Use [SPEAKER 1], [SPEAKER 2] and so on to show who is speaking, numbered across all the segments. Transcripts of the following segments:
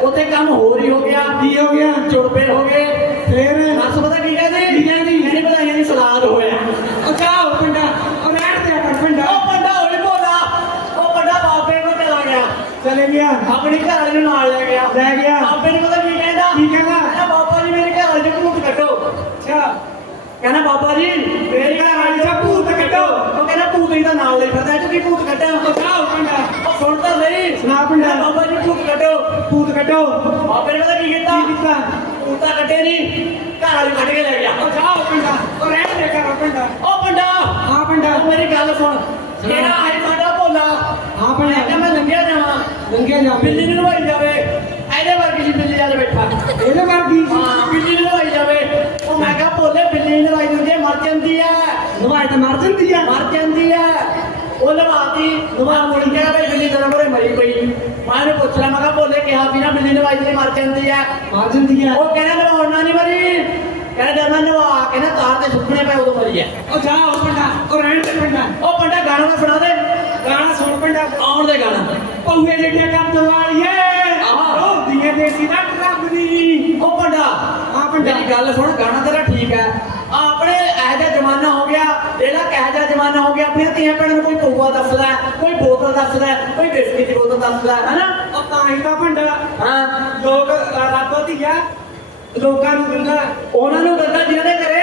[SPEAKER 1] ਉੱਥੇ ਕੰਮ ਹੋਰ ਹੀ ਹੋ ਗਿਆ।
[SPEAKER 2] ਕੀ ਹੋ ਗਿਆ?
[SPEAKER 1] ਚੁੜਪੇ ਹੋ ਗਏ।
[SPEAKER 2] ਫੇਰ
[SPEAKER 1] ਬਸ ਪਤਾ ਕੀ ਕਹਿੰਦੇ?
[SPEAKER 2] ਕੀ ਕਹਿੰਦੀ?
[SPEAKER 1] ਕਹਿੰਦੀ ਵਧਾਈਆਂ ਦੀ ਸਲਾਦ ਹੋਇਆ।
[SPEAKER 2] ਉਹ ਜਾਓ ਪਿੰਡਾ, ਉਹ ਰਹਿਣ ਤੇ ਕਰ ਪਿੰਡਾ।
[SPEAKER 1] ਉਹ ਪੰਡਾ ਹੋਈ ਭੋਲਾ, ਉਹ ਪੰਡਾ ਬਾਬੇ ਕੋਲ ਚਲਾ ਗਿਆ,
[SPEAKER 2] ਚਲੇ ਗਿਆ,
[SPEAKER 1] ਆਪਣੀ ਘਰ ਵਾਲੀ ਨੂੰ ਨਾਲ ਲੈ ਗਿਆ।
[SPEAKER 2] ਲੈ ਗਿਆ।
[SPEAKER 1] ਬਾਬੇ ਨੂੰ ਪਤਾ ਕੀ ਕਹਿੰਦਾ?
[SPEAKER 2] ਕੀ ਕਹਿੰਦਾ?
[SPEAKER 1] ਕਹਿੰਦਾ ਬਾਬਾ ਜੀ ਮੇਰੇ ਘਰ ਵਾਲੀ ਨੂੰ ਭੂਤ ਕੱਢੋ।
[SPEAKER 2] ਅੱਛਾ,
[SPEAKER 1] ਕਹਿੰਦਾ ਬਾਬਾ ਜੀ
[SPEAKER 2] ਮੇਰੀ ਘਰ ਵਾਲੀ ਦਾ ਭੂਤ ਕੱਢੋ।
[SPEAKER 1] ਉਹ ਕਹਿੰਦਾ ਭੂਤ ਹੀ ਦਾ ਨਾਲ ਲਈ ਫਿਰਦਾ, ਤੂੰ ਕੀ ਭੂਤ ਕੱਢਿਆ?
[SPEAKER 2] ਉਹ ਜਾਓ ਪਿੰਡਾ,
[SPEAKER 1] ਉਹ ਸੁਣ ਤਾਂ ਸਹੀ।
[SPEAKER 2] ਸੁਣਾ ਪਿੰਡਾ।
[SPEAKER 1] ਕਹਿੰਦਾ ਬਾਬਾ ਜੀ ਭੂਤ ਕੱਢੋ।
[SPEAKER 2] ਭੂਤ ਕੱਢੋ।
[SPEAKER 1] ਬਾਬੇ ਨੇ ਪਤਾ ਕੀ ਕੀਤਾ?
[SPEAKER 2] ਕੀ ਕੀਤਾ?
[SPEAKER 1] ਭੂਤ ਤਾਂ ਕੱਢੇ ਨਹੀਂ, ਘਰ ਵਾਲੀ ਕੱਢ ਕੇ ਲੈ ਗਿਆ।
[SPEAKER 2] ਉਹ ਜਾਓ ਪਿੰਡਾ, ਉਹ ਰਹਿਣ ਤੇ ਕਰ ਪਿੰਡਾ।
[SPEAKER 1] ਉਹ ਪੰਡਾ,
[SPEAKER 2] ਹਾਂ ਪਿੰਡਾ,
[SPEAKER 1] ਉਹ ਮੇਰੀ ਗੱਲ ਸੁਣ। ਜਿਹੜਾ ਆਏ ਸਾਡਾ ਭੋਲਾ,
[SPEAKER 2] ਹਾਂ
[SPEAKER 1] ਮੈਂ
[SPEAKER 2] ਪਿੰਡਾ,
[SPEAKER 1] ਕਿਹਾ ਮੈਂ ਲੰਘਿਆ ਜਾਵਾਂ,
[SPEAKER 2] ਲੰਘਿਆ ਜਾ।
[SPEAKER 1] ਬਿੱਲੀ ਨੂੰ ਨਵਾਈ ਜਾਵੇ। ਇਹਦੇ ਵਰਗੀ ਸੀ ਬਿੱਲੀ ਅੱਜ ਬੈਠਾ।
[SPEAKER 2] ਇਹਦੇ ਵਰਗੀ
[SPEAKER 1] ਹਾਂ, ਬਿੱਲੀ ਨੂੰ ਨਵਾਈ ਜਾਵੇ। ਉਹ ਮੈਂ ਕਿਹਾ ਭੋਲੇ ਬਿੱਲੀ ਨੂੰ ਨਵਾਈ ਦਿੰਦੀ ਹੈ, ਮਰ ਜਾਂਦੀ ਹੈ,
[SPEAKER 2] ਨਵਾਈ ਤਾਂ ਮਰ ਜਾਂਦੀ ਆ।
[SPEAKER 1] ਮਰ ਜਾਂਦੀ ਹੈ। ਉਹ ਨਵਾਤੀ, ਨਵਾ ਮੁੜ ਕੇ ਬਈ ਬਿੱਲੀ ਤੇਰੇ ਮਰੇ ਮਰੀ ਪਈ। ਮੈਂ ਇਹਨੂੰ ਪੁੱਛ ਲਿਆ, ਮੈਂ ਕਿਹਾ ਭੋਲੇ ਕਿਹਾ ਵੀ ਨਾ ਬਿੱਲੀ ਨਵਾਈ ਦੀ ਮਰ ਜਾਂਦੀ ਹੈ।
[SPEAKER 2] ਮਰ ਜਾਂਦੀ ਆ।
[SPEAKER 1] ਉਹ ਕਹਿੰਦਾ ਮੇਰਾ ਹੁਣ ਨਹੀਂ ਮਰੀ, ਕਹਿੰਦਾ ਜਦ ਮੈਂ ਨਵਾ ਕੇ ਨਾ ਤਾਰ ਤੇ ਸੁੱਕਣੇ ਪਏ ਉਦੋਂ ਮਰੀ ਹੈ।
[SPEAKER 2] ਉਹ ਜਾਓ ਪਿੰਡਾ, ਉਹ ਰਹਿਣ ਤੇ ਪਿੰਡਾ।
[SPEAKER 1] ਉਹ ਪੰਡਾ ਗਾਣਾ ਤਾਂ ਸੁਣਾ ਦੇ।
[SPEAKER 2] ਗਾਣਾ ਸੁਣ ਪਿੰਡਾ।
[SPEAKER 1] ਆਉਣ ਦੇ ਗਾਣਾ।
[SPEAKER 2] ਪਊਏ ਜਿਹੜੀਆਂ ਕੰਮ ਵਾਲੀਏ,
[SPEAKER 1] ਆਹਾ।
[SPEAKER 2] ਉਹ ਦੀਆਂ ਦੇਸੀ ਦਾ ਰੱਬ ਦੀ।
[SPEAKER 1] ਉਹ ਪੰਡਾ,
[SPEAKER 2] ਹਾਂ ਪਿੰਡਾ,
[SPEAKER 1] ਮੇਰੀ ਗੱਲ ਸੁਣ, ਗਾਣਾ ਤੇਰਾ ਠੀਕ ਹੈ। ਆਪਣੇ ਇਹੋ ਜਿਹਾ ਜ਼ਮਾਨਾ ਹੋ ਗਿਆ, ਇਹਦਾ ਕਿਹੋ ਜਿਹਾ ਜ਼ਮਾਨਾ ਹੋ ਗਿਆ। ਆਪਣੀਆਂ ਧੀਆਂ ਭੈਣਾਂ ਨੂੰ ਕੋਈ ਪਊਆ ਦੱਸਦਾ, ਕੋਈ ਬੋਤਲ ਦੱਸਦਾ, ਕੋਈ ਬਿਸਕੀ ਦੀ ਬੋਤਲ ਦੱਸਦਾ ਹੈ ਨਾ।
[SPEAKER 2] ਉਹ ਤਾਂ ਹੀ ਤਾਂ ਪਿੰਡਾ
[SPEAKER 1] ਹਾਂ,
[SPEAKER 2] ਲੋਕ ਰੱਬ ਧੀਆ ਲੋਕਾਂ ਨੂੰ ਦਿੰਦਾ।
[SPEAKER 1] ਉਹਨਾਂ ਨੂੰ ਦਿੰਦਾ ਜਿਹਨਾਂ ਦੇ ਘਰੇ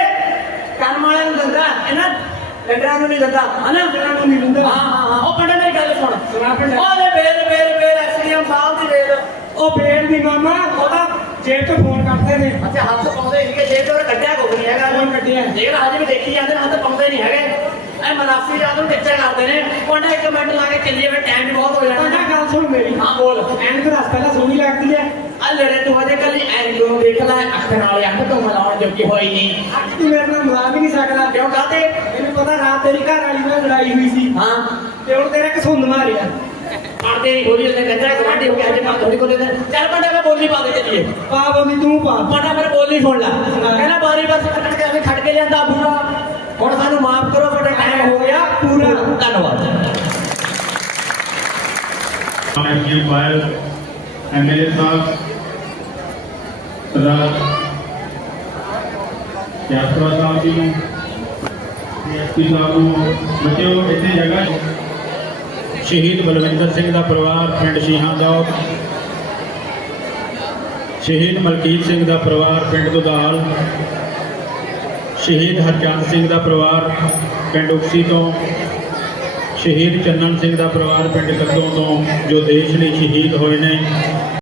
[SPEAKER 1] ਕੰਮ ਵਾਲਿਆਂ ਨੂੰ ਦਿੰਦਾ, ਇਹਨਾਂ ਲੰਡਰਾਂ ਨੂੰ ਨਹੀਂ ਦਿੰਦਾ ਹੈ ਨਾ।
[SPEAKER 2] ਲੋਕਾਂ ਨੂੰ ਨਹੀਂ ਦਿੰਦਾ।
[SPEAKER 1] ਹਾਂ ਹਾਂ ਹਾਂ। ਉਹ ਪੰਡਾ ਮੇਰੀ ਗੱਲ ਸੁਣ।
[SPEAKER 2] ਸੁਣਾ ਪਿੰਡਾ।
[SPEAKER 1] ਉਹਦੇ ਵੇਲ ਐਸਡੀਐਮ ਸਾਹਿਬ ਦੀ ਵੇਲ।
[SPEAKER 2] ਉਹ ਬੇੜ ਦੀ ਮਾਮਾ, ਉਹਦਾ ਜੇਬ ਤੋਂ ਫੋਨ ਕਰਦੇ ਨੇ।
[SPEAKER 1] ਅੱਛਾ, ਹੱਥ ਪਾਉਂਦੇ ਨਹੀਂ ਕਿ ਜੇਬ ਤੋਂ ਕੱਢਿਆ ਕੁਝ ਨਹੀਂ ਹੈਗਾ।
[SPEAKER 2] ਫੋਨ ਕੱਢਿਆ।
[SPEAKER 1] ਜੇਕਰ ਹਜੇ ਵੀ ਦੇਖੀ ਜਾਂਦੇ ਨੇ, ਹੱਥ ਪਾਉਂਦੇ ਨਹੀਂ ਹੈਗੇ। ਇਹ ਮਨਾਸੀ ਰਾਤ ਨੂੰ ਟਿੱਚਾ ਕਰਦੇ ਨੇ। ਉਹਨਾਂ ਇੱਕ ਮਿੰਟ ਲਾ ਕੇ ਚੱਲੀਏ, ਫਿਰ ਟਾਈਮ ਵੀ ਬਹੁਤ ਹੋ
[SPEAKER 2] ਪਿੰਡਾ
[SPEAKER 1] ਜਾਣਾ।
[SPEAKER 2] ਗੱਲ ਸੁਣ ਮੇਰੀ।
[SPEAKER 1] ਹਾਂ ਬੋਲ।
[SPEAKER 2] ਐਨਕ ਰਸ ਪਹਿਲਾਂ ਸੋਹਣੀ ਲੱਗਦੀ ਹੈ।
[SPEAKER 1] ਆ ਲੜੇ ਤੂੰ ਹਜੇ ਕੱਲੀ ਐਨਕ ਨੂੰ ਦੇਖ ਲੈ, ਅੱਖ ਨਾਲ ਅੱਖ ਤੋਂ ਮਿਲਾਉਣ ਜੋਗੀ ਹੋਈ ਨਹੀਂ।
[SPEAKER 2] ਅੱਜ ਤੂੰ ਮੇਰੇ ਨਾਲ ਮਿਲਾ ਵੀ ਨਹੀਂ ਸਕਦਾ।
[SPEAKER 1] ਕਿਉਂ ਕਾਤੇ?
[SPEAKER 2] ਮੈਨੂੰ ਪਤਾ ਰਾਤ ਤੇਰੀ ਘਰ ਵਾਲੀ ਨਾਲ ਲੜਾਈ ਹੋਈ ਸੀ,
[SPEAKER 1] ਹਾਂ,
[SPEAKER 2] ਤੇ ਹੁਣ ਤੇਰਾ ਕਸੁੰਨ ਮਾਰਿਆ।
[SPEAKER 1] ਪੜਦੇ ਨਹੀਂ ਹੋਰੀ ਉਹਨੇ ਕੰਜਰਾ ਗਵਾਂਢੀ ਹੋ ਗਿਆ। ਹਜੇ ਮੈਂ ਥੋੜੀ ਕੋਲੇ ਚੱਲ ਪੰਡਾ ਮੈਂ ਬੋਲੀ ਪਾ ਦੇ ਚੱਲੀਏ।
[SPEAKER 2] ਪਾ ਬੰਦੀ ਤੂੰ ਪਾ।
[SPEAKER 1] ਪੰਡਾ ਫਿਰ ਬੋਲੀ ਸੁਣ ਲੈ। ਕਹਿੰਦਾ ਬਾਰੀ ਬਸ ਕੱਟ ਕੇ ਐਵੇਂ ਖੜ ਕੇ ਲਿਆਂਦਾ ਪੂਰਾ। ਹੁਣ ਸਾਨੂੰ ਮਾਫ ਕਰੋ, ਸਾਡਾ ਟਾਈਮ ਹੋ ਗਿਆ ਪੂਰਾ। ਧੰਨਵਾਦ।
[SPEAKER 3] जी पायल एमएलए साहब सरदार यात्रा साहब जी डीएसपी साहब बच्चों इतनी जगह शहीद बलविंदर सिंह का परिवार पिंड शीहां दौद, शहीद मलकीत सिंह का परिवार पिंड दुधाल, शहीद हरचंद सिंह का परिवार पिंड उक्सी तो, शहीद चन्नन सिंह का परिवार पिंड कद्दों तो जो देश लिए शहीद होए ने।